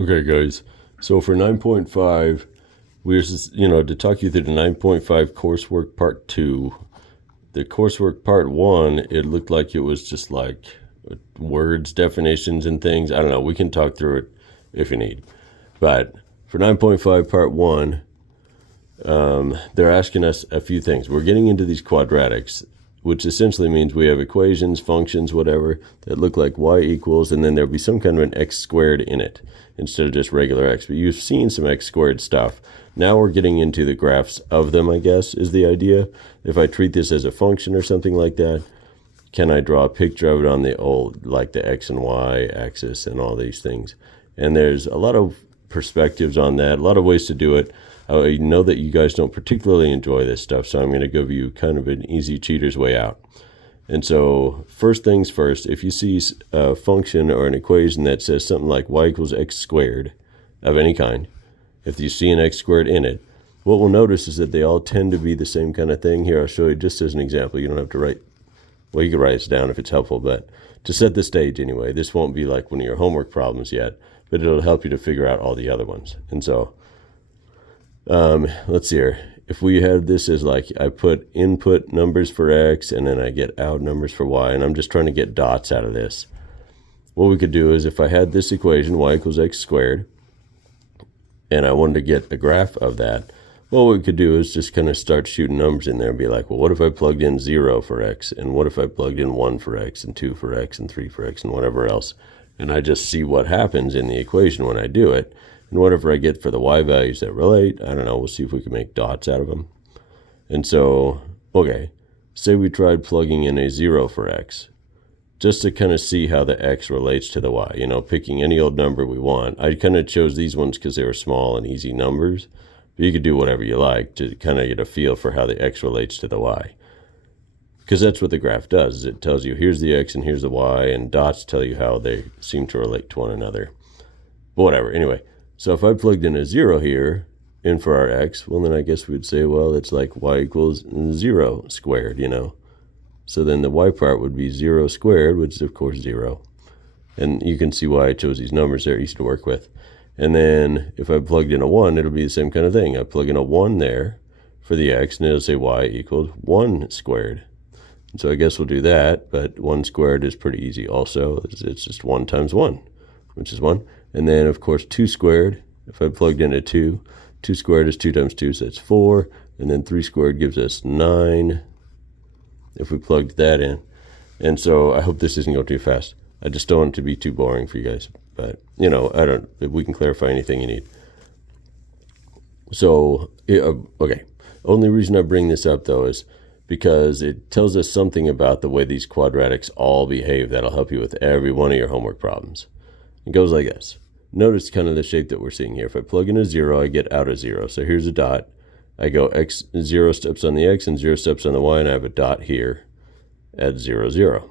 Okay, guys. So for 9.5, we're just, to talk you through the 9.5 coursework part 2. The coursework part 1, it looked like it was just like words, definitions, and things. I don't know. We can talk through it if you need. But for 9.5 part 1, they're asking us a few things. We're getting into these quadratics, which essentially means we have equations, functions, whatever, that look like y equals, and then there'll be some kind of an x squared in it instead of just regular x. But you've seen some x squared stuff. Now we're getting into the graphs of them, I guess, is the idea. If I treat this as a function or something like that, can I draw a picture of it on the old, like the x and y axis and all these things? And there's a lot of perspectives on that, a lot of ways to do it. I know that you guys don't particularly enjoy this stuff, so I'm going to give you kind of an easy cheater's way out. And so first things first, if you see a function or an equation that says something like y equals x squared of any kind, if you see an x squared in it, what we'll notice is that they all tend to be the same kind of thing. Here, I'll show you just as an example. You don't have to write, well, you can write this down if it's helpful, but to set the stage anyway, this won't be like one of your homework problems yet, but it'll help you to figure out all the other ones. And so let's see here. If we had this as like I put input numbers for x and then I get out numbers for y, and I'm just trying to get dots out of this. What we could do is if I had this equation, y equals x squared, and I wanted to get a graph of that, what we could do is just kind of start shooting numbers in there and be like, well, what if I plugged in 0 for x, and what if I plugged in 1 for x, and 2 for x, and 3 for x, and whatever else. And I just see what happens in the equation when I do it. And whatever I get for the y values that relate, I don't know, we'll see if we can make dots out of them. And so, okay, say we tried plugging in a 0 for x, just to kind of see how the x relates to the y, picking any old number we want. I kind of chose these ones because they were small and easy numbers, but you could do whatever you like to kind of get a feel for how the x relates to the y. Because that's what the graph does, is it tells you here's the x and here's the y, and dots tell you how they seem to relate to one another. But whatever, anyway. So if I plugged in a 0 here in for our x, well, then I guess we'd say, well, it's like y equals 0 squared, So then the y part would be 0 squared, which is, of course, 0. And you can see why I chose these numbers. They're easy to work with. And then if I plugged in a 1, it'll be the same kind of thing. I plug in a 1 there for the x, and it'll say y equals 1 squared. And so I guess we'll do that, but 1 squared is pretty easy also. It's just 1 times 1, which is 1. And then, of course, 2 squared, if I plugged in a 2, 2 squared is 2 times 2, so that's 4. And then 3 squared gives us 9 if we plugged that in. And so I hope this isn't going too fast. I just don't want it to be too boring for you guys. But, if we can clarify anything you need. So, okay. Only reason I bring this up, though, is because it tells us something about the way these quadratics all behave that'll help you with every one of your homework problems. It goes like this. Notice kind of the shape that we're seeing here. If I plug in a 0, I get out a 0. So here's a dot. I go x 0 steps on the x and 0 steps on the y, and I have a dot here at 0, 0.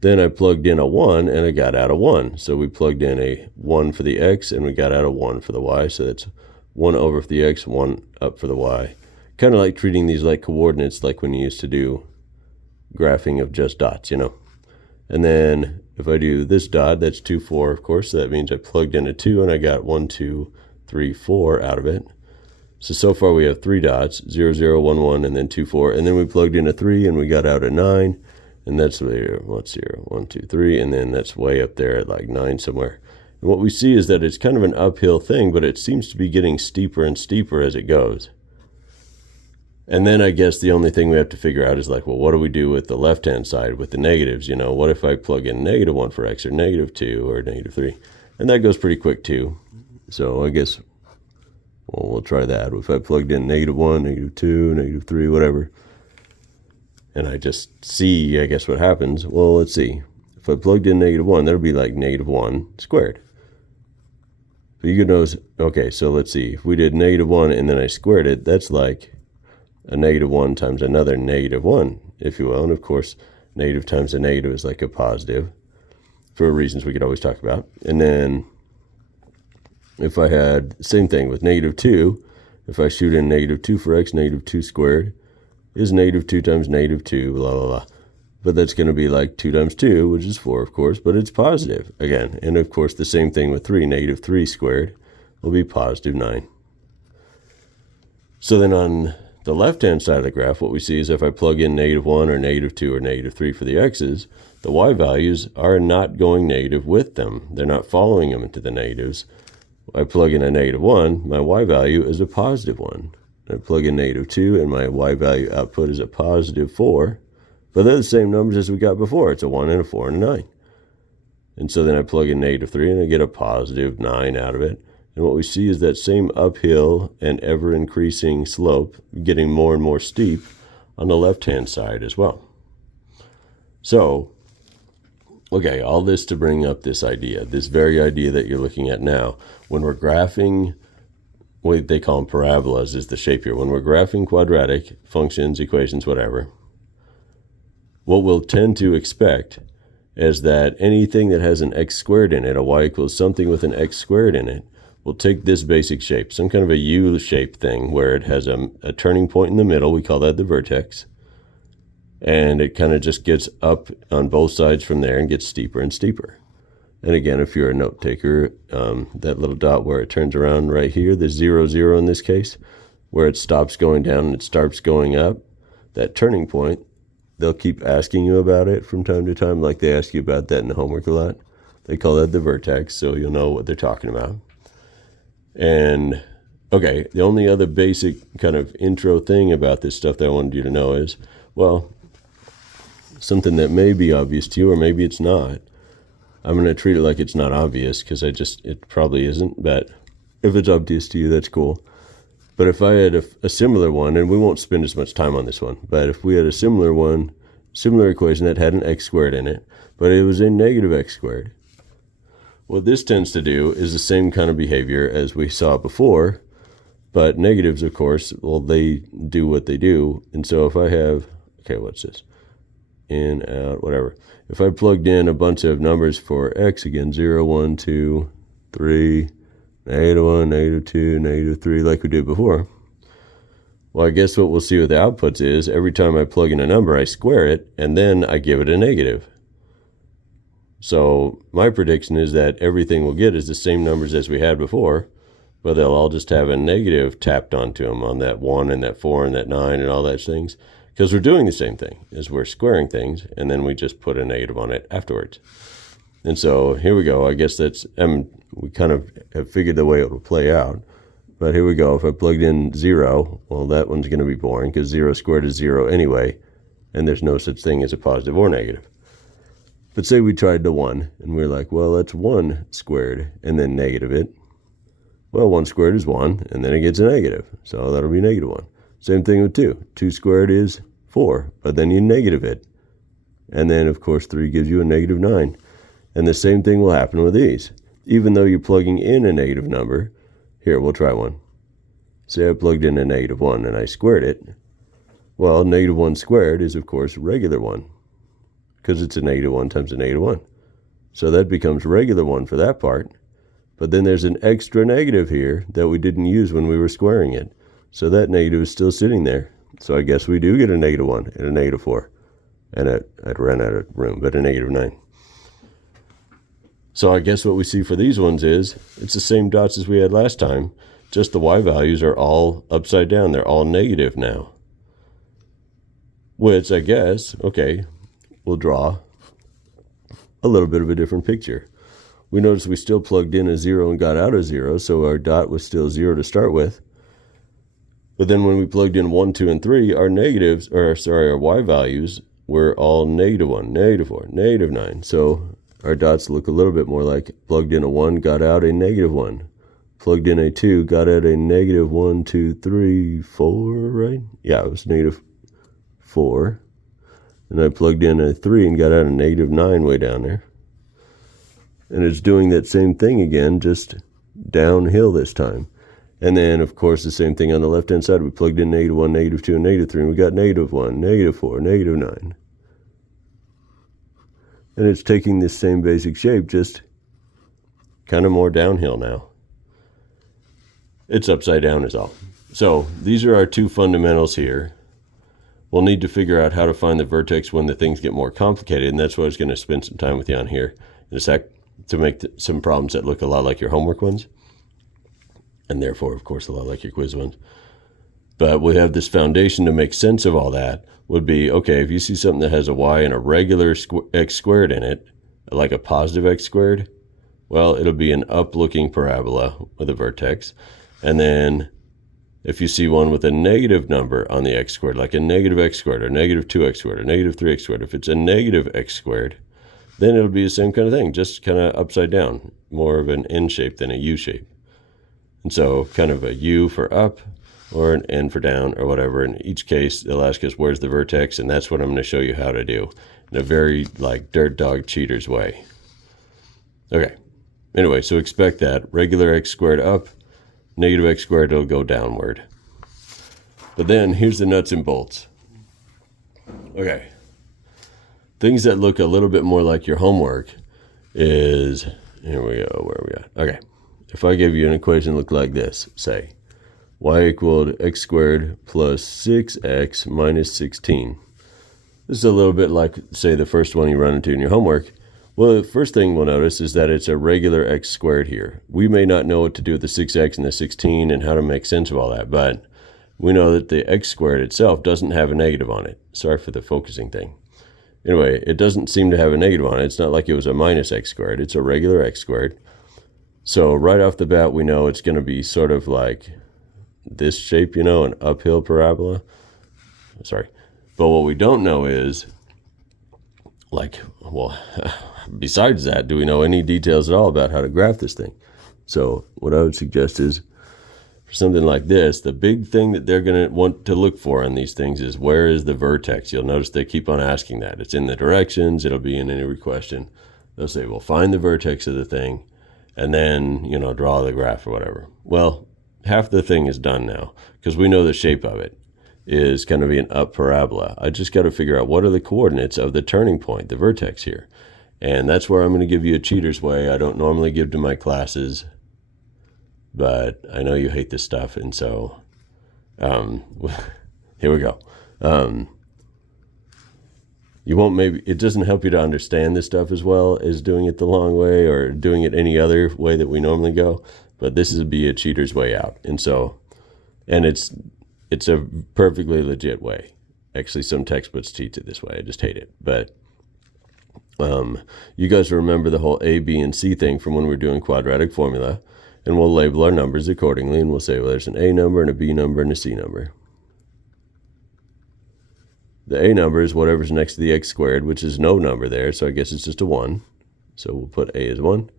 Then I plugged in a 1, and I got out a 1. So we plugged in a 1 for the x, and we got out a 1 for the y. So that's 1 over for the x, 1 up for the y. Kind of like treating these like coordinates, like when you used to do graphing of just dots, And then if I do this dot, that's 2, 4, of course. So that means I plugged in a 2, and I got 1, 2, 3, 4 out of it. So far we have 3 dots, 0, 0, 1, 1, and then 2, 4. And then we plugged in a 3, and we got out a 9. And that's there, what's here? 1, 2, 3. And then that's way up there at like 9 somewhere. And what we see is that it's kind of an uphill thing, but it seems to be getting steeper and steeper as it goes. And then I guess the only thing we have to figure out is like, well, what do we do with the left-hand side with the negatives? What if I plug in -1 for x, or -2, or -3? And that goes pretty quick too. So I guess, well, we'll try that. If I plugged in -1, -2, -3, whatever, and I just see, I guess, what happens. Well, let's see. If I plugged in -1, that'll be like -1 squared. But you could notice, okay, so let's see. If we did -1 and then I squared it, that's like a -1 times another -1, if you will. And of course, negative times a negative is like a positive for reasons we could always talk about. And then if I had the same thing with -2, if I shoot in -2 for x, -2 squared is -2 times -2, blah, blah, blah. but that's going to be like 2 times 2, which is 4, of course, but it's positive again. And of course, the same thing with 3. Negative 3 squared will be positive 9. So then on the left-hand side of the graph, what we see is if I plug in negative 1 or negative 2 or negative 3 for the x's, the y values are not going negative with them. They're not following them into the negatives. I plug in a negative 1, my y value is a positive 1. I plug in negative 2, and my y value output is a positive 4. But they're the same numbers as we got before. It's a 1 and a 4 and a 9. And so then I plug in negative 3, and I get a positive 9 out of it. And what we see is that same uphill and ever-increasing slope getting more and more steep on the left-hand side as well. So, okay, all this to bring up this idea, this very idea that you're looking at now. When we're graphing, what they call them parabolas is the shape here. When we're graphing quadratic functions, equations, whatever, what we'll tend to expect is that anything that has an x squared in it, a y equals something with an x squared in it, will take this basic shape, some kind of a U-shaped thing where it has a turning point in the middle. We call that the vertex. And it kind of just gets up on both sides from there and gets steeper and steeper. And again, if you're a note taker, that little dot where it turns around right here, the 0, 0 in this case, where it stops going down and it starts going up, that turning point, they'll keep asking you about it from time to time, like they ask you about that in the homework a lot. They call that the vertex, so you'll know what they're talking about. And, okay, the only other basic kind of intro thing about this stuff that I wanted you to know is, well, something that may be obvious to you, or maybe it's not. I'm going to treat it like it's not obvious, because it probably isn't, but if it's obvious to you, that's cool. But if I had a similar one, and we won't spend as much time on this one, but if we had a similar one, similar equation that had an x squared in it, but it was a negative x squared, what this tends to do is the same kind of behavior as we saw before, but negatives, of course, well, they do what they do. And so if I have, okay, what's this? In, out, whatever. If I plugged in a bunch of numbers for x, again, 0, 1, 2, 3, negative 1, negative 2, negative 3, like we did before, well, I guess what we'll see with the outputs is every time I plug in a number, I square it, and then I give it a negative. So my prediction is that everything we'll get is the same numbers as we had before, but they'll all just have a negative tapped onto them on that 1 and that 4 and that 9 and all those things, because we're doing the same thing, is we're squaring things, and then we just put a negative on it afterwards. And so here we go. I guess that's, we kind of have figured the way it will play out. But here we go. If I plugged in 0, well, that one's going to be boring, because 0 squared is 0 anyway, and there's no such thing as a positive or negative. But say we tried the 1, and we're like, well, that's 1 squared, and then negative it. Well, 1 squared is 1, and then it gets a negative, so that'll be negative 1. Same thing with 2. 2 squared is 4, but then you negative it. And then, of course, 3 gives you a negative 9. And the same thing will happen with these. Even though you're plugging in a negative number, here, we'll try one. Say I plugged in a negative 1, and I squared it. Well, negative 1 squared is, of course, regular 1, because it's a negative 1 times a negative 1. So that becomes regular 1 for that part. But then there's an extra negative here that we didn't use when we were squaring it. So that negative is still sitting there. So I guess we do get a negative 1 and a negative 4. And I'd run out of room, but a negative 9. So I guess what we see for these ones is it's the same dots as we had last time, just the y values are all upside down. They're all negative now. Which I guess, okay, we'll draw a little bit of a different picture. We notice we still plugged in a 0 and got out a 0, so our dot was still 0 to start with. But then when we plugged in 1, 2, and 3, our y values were all negative 1, negative 4, negative 9. So our dots look a little bit more like plugged in a 1, got out a negative 1. Plugged in a 2, got out a negative 1, 2, 3, 4, right? Yeah, it was negative 4. And I plugged in a 3 and got out a negative 9 way down there. And it's doing that same thing again, just downhill this time. And then, of course, the same thing on the left-hand side. We plugged in negative 1, negative 2, and negative 3, and we got negative 1, negative 4, negative 9. And it's taking this same basic shape, just kind of more downhill now. It's upside down is all. So these are our two fundamentals here. we'll need to figure out how to find the vertex when the things get more complicated, and that's what I was going to spend some time with you on here in a sec, to make some problems that look a lot like your homework ones, and therefore, of course, a lot like your quiz ones. But we have this foundation to make sense of all that. Would be, okay, if you see something that has a y and a regular x squared in it, like a positive x squared, well, it'll be an up-looking parabola with a vertex. And then if you see one with a negative number on the x squared, like a negative x squared or negative 2x squared or negative 3x squared, if it's a negative x squared, then it'll be the same kind of thing, just kind of upside down, more of an N shape than a U shape. And so kind of a U for up or an N for down or whatever. In each case, they'll ask us where's the vertex, and that's what I'm going to show you how to do in a very like dirt dog cheaters way. Okay. Anyway, so expect that. Regular x squared up, negative x squared, it'll go downward. But then here's the nuts and bolts. Okay. Things that look a little bit more like your homework is, here we go, where are we at? Okay. If I give you an equation look like this, say, y equaled x squared plus 6x minus 16. This is a little bit like, say, the first one you run into in your homework. Well, the first thing we'll notice is that it's a regular x squared here. We may not know what to do with the 6x and the 16 and how to make sense of all that, but we know that the x squared itself doesn't have a negative on it. Sorry for the focusing thing. Anyway, it doesn't seem to have a negative on it. It's not like it was a minus x squared. It's a regular x squared. So right off the bat, we know it's going to be sort of like this shape, you know, an uphill parabola. Sorry. But what we don't know is, like, well, besides that, do we know any details at all about how to graph this thing? So what I would suggest is, for something like this, the big thing that they're going to want to look for on these things is, where is the vertex? You'll notice they keep on asking that. It's in the directions. It'll be in any question. They'll say, well, find the vertex of the thing, and then, you know, draw the graph or whatever. Well, half the thing is done now, because we know the shape of it is going to be an up parabola. I just got to figure out what are the coordinates of the turning point, the vertex here. And that's where I'm going to give you a cheater's way. I don't normally give to my classes, but I know you hate this stuff. And so here we go. You won't maybe, it doesn't help you to understand this stuff as well as doing it the long way or doing it any other way that we normally go. But this is be a cheater's way out. And so, and it's a perfectly legit way. Actually, some textbooks teach it this way. I just hate it. But you guys remember the whole A, B, and C thing from when we were doing quadratic formula. And we'll label our numbers accordingly. And we'll say, well, there's an A number and a B number and a C number. The A number is whatever's next to the x squared, which is no number there. So I guess it's just a 1. So we'll put A as 1.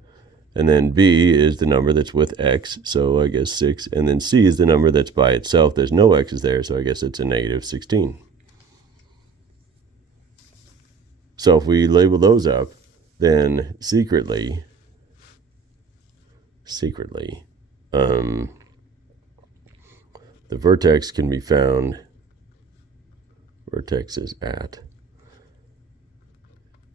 And then B is the number that's with x, so I guess 6. And then C is the number that's by itself. There's no x's there, so I guess it's a negative 16. So if we label those up, then secretly, the vertex can be found, vertex is at,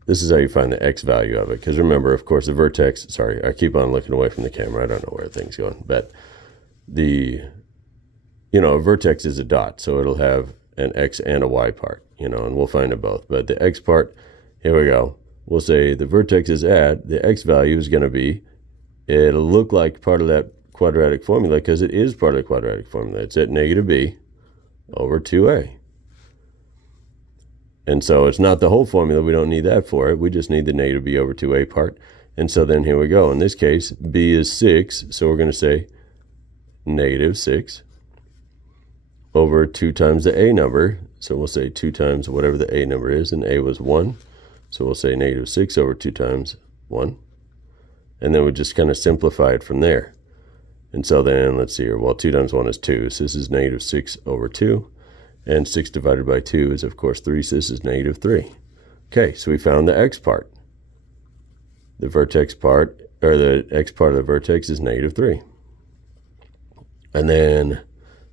this is how you find the x value of it. Because remember, of course, the vertex, sorry, I keep on looking away from the camera. I don't know where things going. But the, you know, a vertex is a dot. So it'll have an x and a y part, you know, and we'll find them both. But the x part, here we go. We'll say the vertex is at, the x value is going to be, it'll look like part of that quadratic formula because it is part of the quadratic formula. It's at negative b over 2a. And so it's not the whole formula. We don't need that for it. We just need the negative b over 2a part. And so then here we go. In this case, b is 6. So we're going to say negative 6 over 2 times the a number. So we'll say 2 times whatever the a number is. And a was 1. So we'll say negative 6 over 2 times 1. And then we just kind of simplify it from there. And so then let's see here. Well, 2 times 1 is 2. So this is negative 6 over 2. And 6 divided by 2 is, of course, 3, so this is negative 3. Okay, so we found the x part. The vertex part, or the x part of the vertex is negative 3. And then,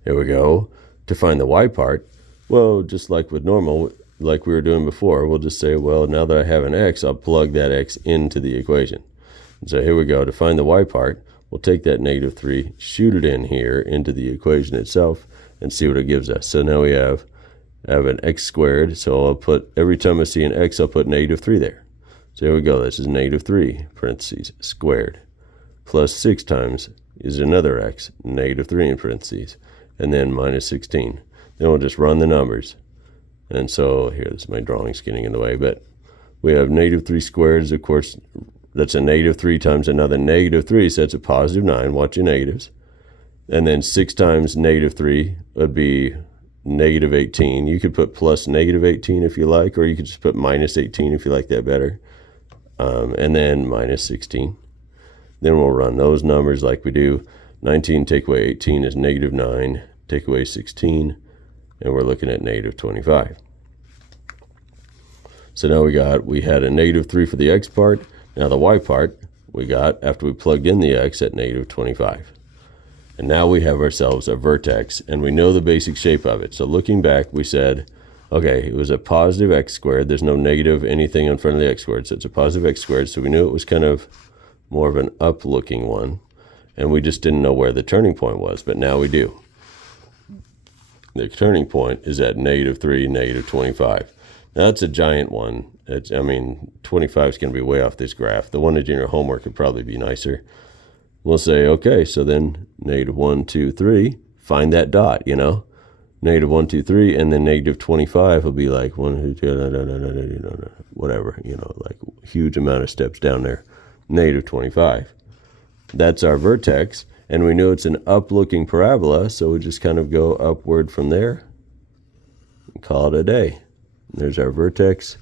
here we go. To find the y part, well, just like with normal, like we were doing before, we'll just say, well, now that I have an x, I'll plug that x into the equation. And so here we go. To find the y part, we'll take that negative 3, shoot it in here into the equation itself, and see what it gives us. So now we have I have an x squared, so I'll put, every time I see an x, I'll put -3 there. So here we go, this is -3, parentheses, squared, plus 6 times is another x, -3 in parentheses, and then -16. Then we'll just run the numbers. And so here, this is my drawing's getting in the way, but we have -3 squared is, of course, that's a -3 times another -3, so that's a +9, watch your negatives. And then 6 times -3 would be -18. You could put plus -18 if you like, or you could just put -18 if you like that better. And then -16. Then we'll run those numbers like we do. 19 take away 18 is -9, take away 16, and we're looking at -25. So now we had a -3 for the x part. Now the y part we got after we plugged in the x at -25. And now we have ourselves a vertex, and we know the basic shape of it. So looking back, we said, okay, it was a positive x squared. There's no negative anything in front of the x squared, so it's a positive x squared. So we knew it was kind of more of an up-looking one, and we just didn't know where the turning point was, but now we do. The turning point is at -3, -25. Now that's a giant one. 25 is going to be way off this graph. The one in your homework would probably be nicer. We'll say, okay, so then -1, 2, 3, find that dot, -1, 2, 3, and then -25 will be like 1, 2, whatever, like huge amount of steps down there, -25. That's our vertex, and we know it's an up-looking parabola, so we just kind of go upward from there and call it a day. There's our vertex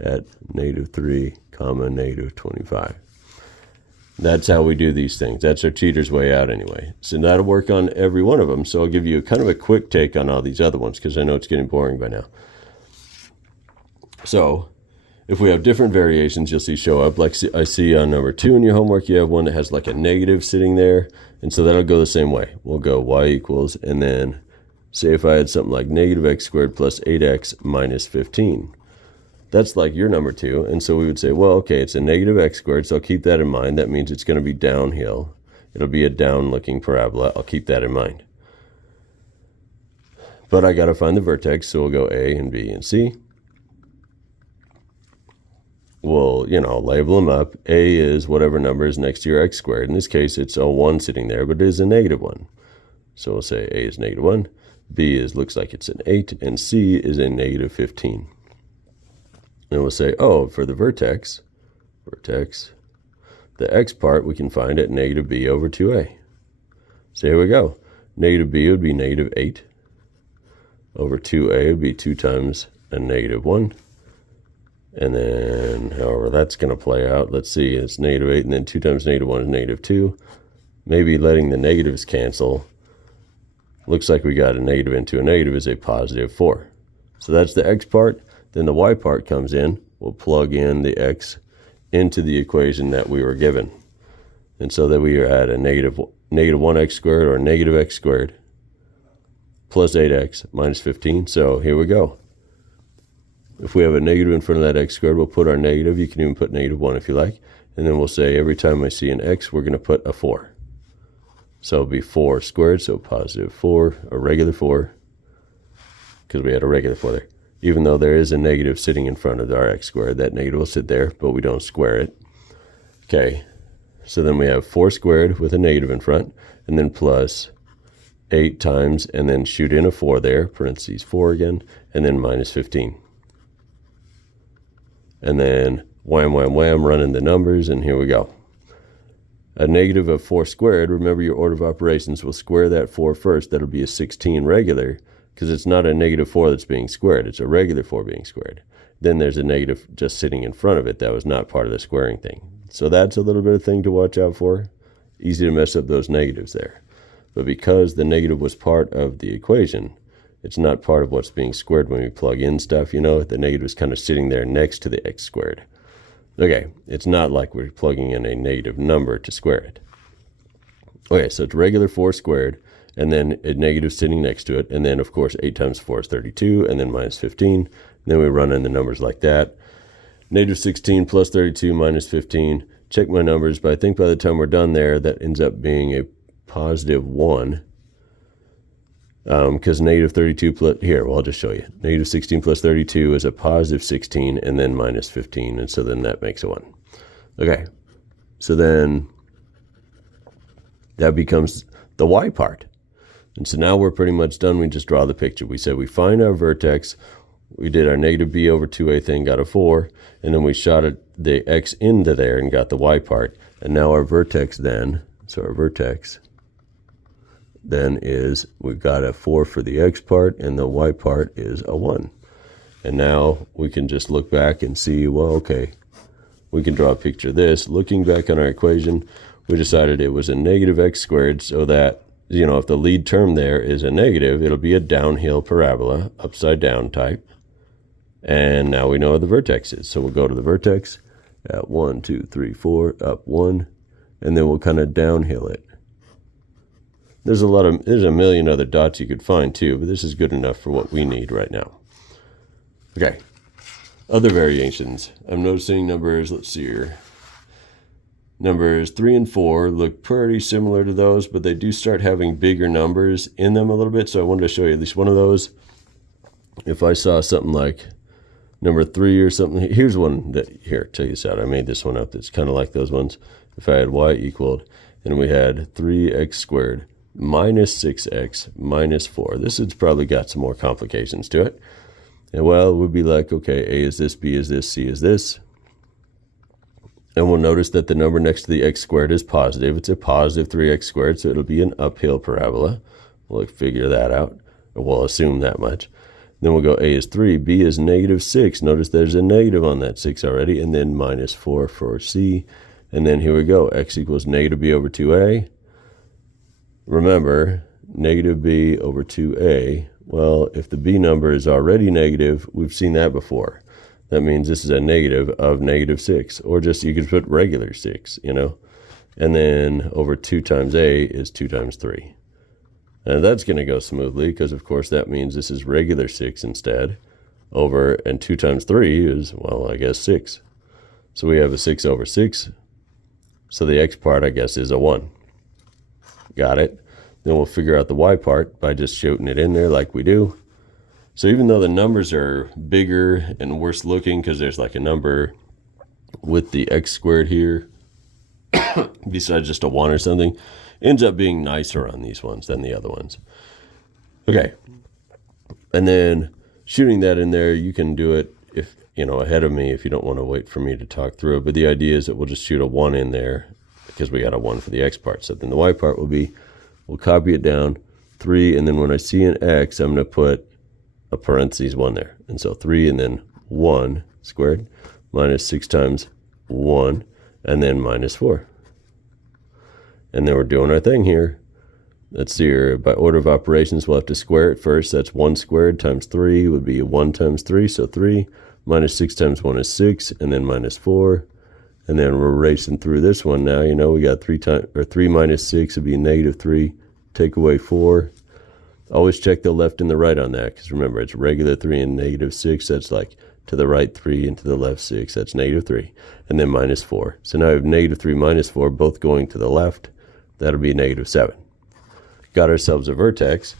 at -3, -25. That's how we do these things. That's our cheater's way out anyway. So that'll work on every one of them. So I'll give you kind of a quick take on all these other ones because I know it's getting boring by now. So if we have different variations, you'll see show up. Like I see on number 2 in your homework, you have one that has like a negative sitting there. And so that'll go the same way. We'll go y equals, and then say if I had something like -x squared plus 8x minus 15. That's like your number 2. And so we would say, well, okay, it's a -x squared, so I'll keep that in mind. That means it's going to be downhill. It'll be a down-looking parabola. I'll keep that in mind. But I got to find the vertex, so we'll go A and B and C. We'll, label them up. A is whatever number is next to your x squared. In this case, it's a 1 sitting there, but it is a -1. So we'll say A is -1, B looks like it's an 8, and C is a -15. And we'll say, oh, for the vertex, the x part we can find at -b over 2a. So here we go. -b would be -8 over 2a would be 2 times a -1. And then however that's going to play out, let's see, it's -8, and then 2 times -1 is -2. Maybe letting the negatives cancel. Looks like we got a negative into a negative is a +4. So that's the x part. Then the y part comes in. We'll plug in the x into the equation that we were given. And so that we are at a -1x squared or -x squared plus 8x minus 15. So here we go. If we have a negative in front of that x squared, we'll put our negative. You can even put -1 if you like. And then we'll say every time I see an x, we're going to put a 4. So it'll be 4 squared, so +4, a regular 4, because we had a regular 4 there. Even though there is a negative sitting in front of our x squared, that negative will sit there, but we don't square it. Okay, so then we have 4 squared with a negative in front, and then plus 8 times, and then shoot in a 4 there, parentheses 4 again, and then minus 15. And then wham, wham, wham, running the numbers, and here we go. A negative of 4 squared, remember your order of operations, we'll square that 4 first. That'll be a 16 regular, because it's not a -4 that's being squared. It's a regular 4 being squared. Then there's a negative just sitting in front of it. That was not part of the squaring thing. So that's a little bit of thing to watch out for. Easy to mess up those negatives there. But because the negative was part of the equation, it's not part of what's being squared when we plug in stuff. The negative is kind of sitting there next to the x squared. Okay, it's not like we're plugging in a negative number to square it. Okay, so it's regular 4 squared, and then a negative sitting next to it, and then, of course, 8 times 4 is 32, and then minus 15. And then we run in the numbers like that. -16 plus 32 minus 15. Check my numbers, but I think by the time we're done there, that ends up being a +1. because negative 32 plus, here, well, I'll just show you. Negative 16 plus 32 is a positive 16 and then minus 15, and so then that makes a 1. Okay, so then that becomes the y part. And so now we're pretty much done. We just draw the picture. We said we find our vertex. We did our negative b over 2a thing, got a 4, and then we shot the x into there and got the y part. And now our vertex then, so our vertex then is, we've got a 4 for the x part, and the y part is a 1. And now we can just look back and see, well, okay, we can draw a picture of this. Looking back on our equation, we decided it was a negative x squared, so that, you know, if the lead term there is a negative, it'll be a downhill parabola, upside down type. And now we know what the vertex is. So we'll go to the vertex at 1, 2, 3, 4, up 1, and then we'll kind of downhill it. There's a million other dots you could find too, but this is good enough for what we need right now. Okay, other variations. I'm noticing numbers, let's see here. Numbers 3 and 4 look pretty similar to those, but they do start having bigger numbers in them a little bit, so I wanted to show you at least one of those. If I saw something like number 3 or something, here's one that, here, check this out. I made this one up that's kind of like those ones. If I had y equaled, and we had 3x squared minus 6x minus 4. This has probably got some more complications to it. And well, it would be like, okay, a is this, b is this, c is this. And we'll notice that the number next to the x squared is positive. It's a positive 3x squared, so it'll be an uphill parabola. We'll figure that out, or we'll assume that much. Then we'll go a is 3, b is negative 6. Notice there's a negative on that 6 already, and then minus 4 for c. And then here we go, x equals negative b over 2a. Remember, negative b over 2a, well, if the b number is already negative, we've seen that before. That means this is a negative of negative 6, or just you could put regular 6, you know. And then over 2 times a is 2 times 3. And that's going to go smoothly because, of course, that means this is regular 6 instead. Over, and 2 times 3 is, well, I guess 6. So we have a 6 over 6. So the x part, I guess, is a 1. Got it? Then we'll figure out the y part by just shooting it in there like we do. So even though the numbers are bigger and worse looking because there's like a number with the x squared here, besides just a 1 or something, ends up being nicer on these ones than the other ones. Okay. And then shooting that in there, you can do it if, you know, ahead of me if you don't want to wait for me to talk through it. But the idea is that we'll just shoot a 1 in there because we got a 1 for the x part. So then the y part will be, we'll copy it down, 3, and then when I see an x, I'm going to put a parentheses 1 there. And so 3 and then 1 squared minus 6 times 1 and then minus 4. And then we're doing our thing here. Let's see here. By order of operations, we'll have to square it first. That's 1 squared times 3 would be 1 times 3. So 3 minus 6 times 1 is 6, and then minus 4. And then we're racing through this one now. You know, we got 3 minus 6 would be negative 3. Take away 4. Always check the left and the right on that, because remember, it's regular 3 and negative 6. That's like to the right 3 and to the left 6. That's negative 3. And then minus 4. So now we have negative 3 minus 4, both going to the left. That'll be negative 7. Got ourselves a vertex.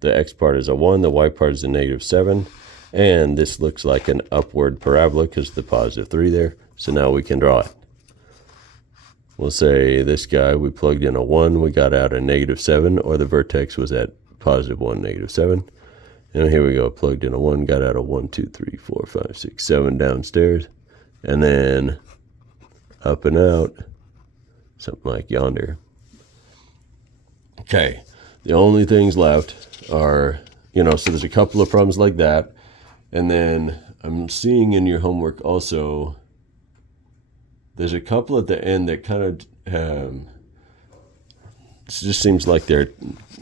The x part is a 1. The y part is a negative 7. And this looks like an upward parabola because of the positive 3 there. So now we can draw it. We'll say this guy, we plugged in a 1. We got out a negative 7, or the vertex was at positive 1, negative 7. And here we go, plugged in a 1, got out a 1, 2, 3, 4, 5, 6, 7 downstairs. And then up and out, something like yonder. Okay, the only things left are, you know, so there's a couple of problems like that. And then I'm seeing in your homework also, there's a couple at the end that kind of, it just seems like they're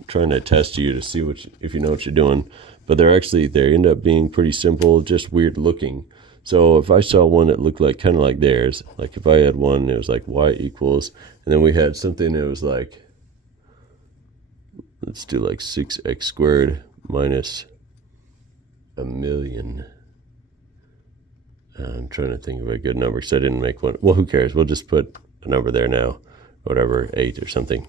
trying to test you to see if you know what you're doing. But they end up being pretty simple, just weird looking. So if I saw one that looked like kind of like theirs, like if I had one, it was like y equals, and then we had something that was like, let's do like 6x squared minus a million. I'm trying to think of a good number because I didn't make one. Well, who cares? We'll just put a number there now, whatever, 8 or something.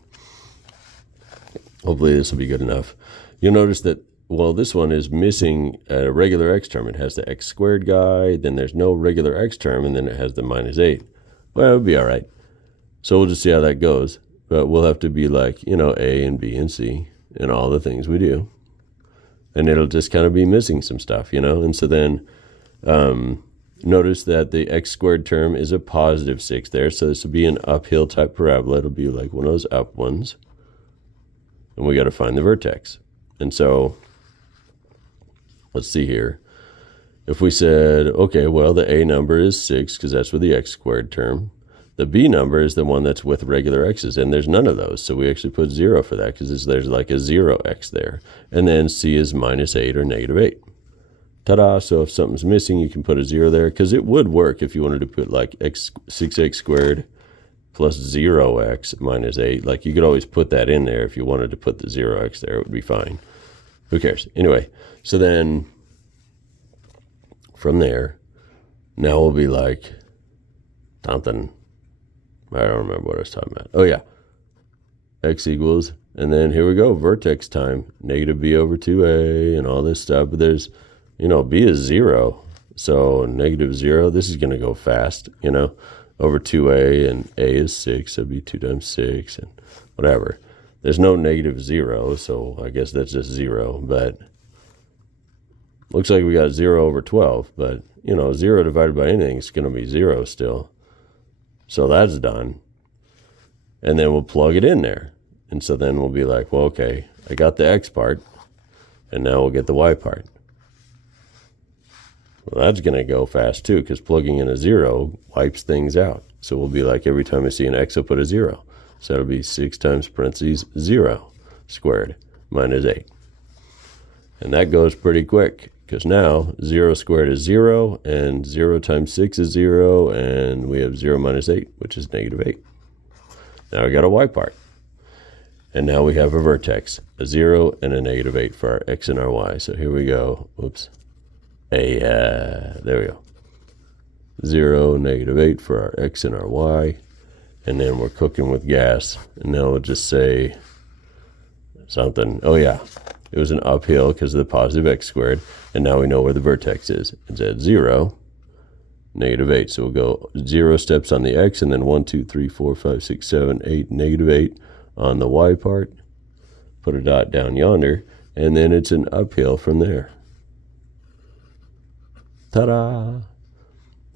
Hopefully this will be good enough. You'll notice that, well, this one is missing a regular x term. It has the x squared guy, then there's no regular x term, and then it has the -8. Well, it'll be all right. So we'll just see how that goes. But we'll have to be like, A and B and C and all the things we do. And it'll just kind of be missing some stuff, And so then notice that the x squared term is a +6 there. So this will be an uphill type parabola. It'll be like one of those up ones. And we got to find the vertex. And so let's see here. If we said, okay, well, the A number is 6 because that's with the x squared term. The B number is the one that's with regular x's, and there's none of those. So we actually put 0 for that because there's like a 0x there. And then C is -8 or -8. Ta-da! So if something's missing, you can put a 0 there because it would work if you wanted to put like 6x squared plus 0x -8. Like you could always put that in there if you wanted to put the 0x there. It would be fine. Who cares? Anyway, so then from there, now we'll be like something. I don't remember what I was talking about. Oh, yeah. X equals, and then here we go, vertex time, -b/2a and all this stuff. But there's, b is 0. So -0, this is going to go fast, over 2a, and a is 6. So it'd be 2 times 6 and whatever. There's no -0, so I guess that's just 0. But looks like we got 0 over 12. But, 0 divided by anything is going to be 0 still. So that's done. And then we'll plug it in there. And so then we'll be like, well, okay, I got the x part, and now we'll get the y part. Well, that's going to go fast too, because plugging in a 0 wipes things out. So we'll be like, every time I see an x, I'll put a 0. So it'll be 6 times parentheses 0 squared -8. And that goes pretty quick. Because now 0 squared is 0, and 0 times 6 is 0, and we have 0 minus 8, which is -8. Now we got a y part. And now we have a vertex, a 0 and a -8 for our x and our y. So here we go. Oops. There we go. 0, -8 for our x and our y. And then we're cooking with gas. And now we'll just say something. Oh, yeah. It was an uphill because of the positive x squared. And now we know where the vertex is. It's at 0, -8. So we'll go 0 steps on the x, and then 1, 2, 3, 4, 5, 6, 7, 8, -8 on the y part. Put a dot down yonder, and then it's an uphill from there. Ta-da!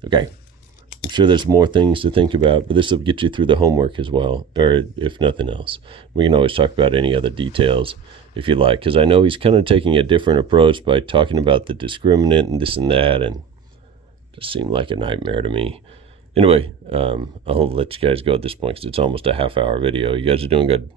Okay. I'm sure there's more things to think about, but this will get you through the homework as well, or if nothing else. We can always talk about any other details if you like, because I know he's kind of taking a different approach by talking about the discriminant and this and that, and it just seemed like a nightmare to me. Anyway, I'll let you guys go at this point because it's almost a half-hour video. You guys are doing good.